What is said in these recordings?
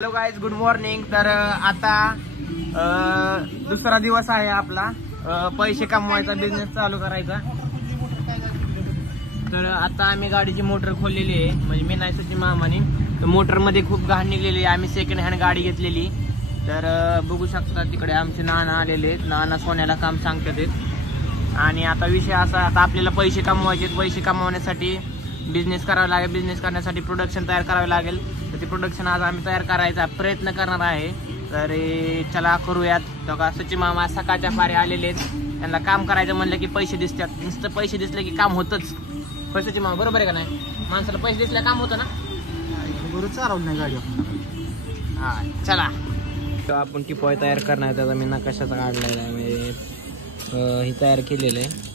Hello guys, good morning. तर आता दुसरा दिवस आहे आपला पैसे कमवायचा, बिझनेस चालू करायचा। तर आता आम्ही गाडीची मोटर खोललेली आहे, म्हणजे मी नाही सचिन मामाने। तर मोटर मध्ये खूप घाण निघलेली आहे। आम्ही सेकंड हँड गाडी घेतलेली। तर बघू शकता तिकडे आमचे नाना आलेले आहेत। नाना सोन्याला काम सांगतात। आणि आता विषय असा, आता आपल्याला पैसे कमवायचे। पैसे कमवण्यासाठी बिझनेस करावा लागेल। बिझनेस करण्यासाठी प्रोडक्शन तयार करावे लागेल। तर ते प्रोडक्शन आज आम्ही तयार करायचा प्रयत्न करणार आहे। तर चला करूयात। बघा सचिन मामा सकाळच्या पारी आलेले आहेत। त्यांना काम करायचं म्हणलं की पैसे दिसतात। नुसतं पैसे दिसले की काम होतच। सचिन मामा बरोबर आहे का नाही? माणसाला पैसे दिसले काम होतं ना? बरोबर चालवलं नाही गाडी। हा चला, आपण टिपॉय तयार करणार। त्याचा मी नकाशाचा काढलेला आहे, म्हणजे हे तयार केलेलं आहे।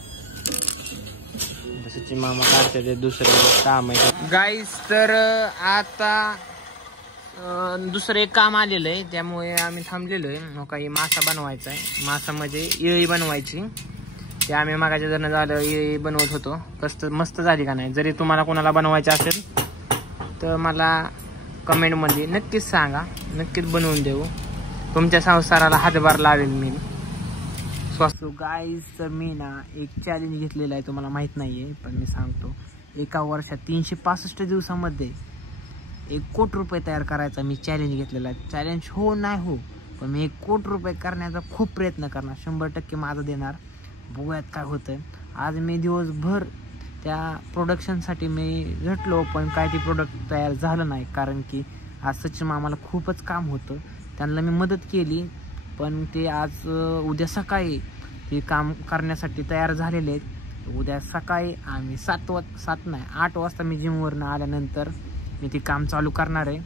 सचिन मामा काढते ते दुसरं काम आहे गाईस। तर आता दुसरं एक काम आलेलं आहे, त्यामुळे आम्ही थांबलेलो आहे। काही मासा बनवायचा आहे। मासा म्हणजे येळी बनवायची। ते आम्ही मागाच्या जण झालं येळी बनवत होतो। कसं मस्त झाली का नाही? जरी तुम्हाला कोणाला बनवायचं असेल तर मला कमेंटमध्ये नक्कीच सांगा, नक्कीच बनवून देऊ। तुमच्या संसाराला हातभार लावेल मी। स्वस्त गाईस, तर मी ना एक चॅलेंज घेतलेला आहे, तुम्हाला माहित नाहीये पण मी सांगतो। एका वर्षात 365 दिवसामध्ये 1 कोटी रुपये तयार करायचा मी चॅलेंज घेतलेला आहे। चॅलेंज हो नाही हो, पण मी 1 कोटी रुपये करण्याचा खूप प्रयत्न करणार। 100% माझं देणार। बघूयात काय होतंय। आज मी दिवसभर त्या प्रोडक्शनसाठी मी झटलो, पण काय ते प्रोडक्ट तयार झालं नाही। कारण की आज सचिन मामाला खूपच काम होतं। त्यांना मी मदत केली, पण ते आज उद्या सकाळी ते काम करण्यासाठी तयार झालेले आहेत। उद्या सकाळी आम्ही 8 वाजता मी जिमवरनं आल्यानंतर मी ते काम चालू करणार आहे।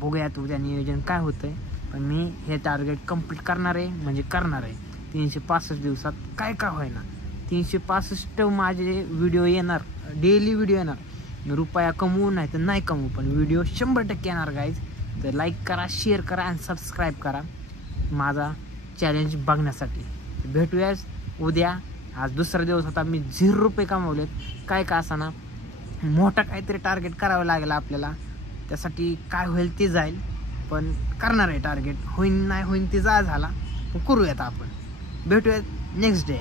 बघूयात उद्या नियोजन काय होतंय, पण मी हे टार्गेट कंप्लीट करणार आहे, म्हणजे करणार आहे। 365 दिवसात काय काय होईना, 365 माझे व्हिडिओ येणार, डेली व्हिडिओ येणार। मी रुपया कमवू नाही तर नाही कमवू, पण व्हिडिओ 100% येणार गाईज। तर लाईक करा, शेअर करा आणि सबस्क्राईब करा माझा चॅलेंज बघण्यासाठी। भेटूया उद्या। आज दुसरा दिवस होता, मी 0 रुपये कमवलेत। काय का असाना, मोठा काहीतरी टार्गेट करावं लागेल आपल्याला। त्यासाठी काय होईल ते जाईल, पण करणार आहे टार्गेट। होईन नाही होईन ते झाला, पण करूयात आपण। भेटूयात नेक्स्ट डे।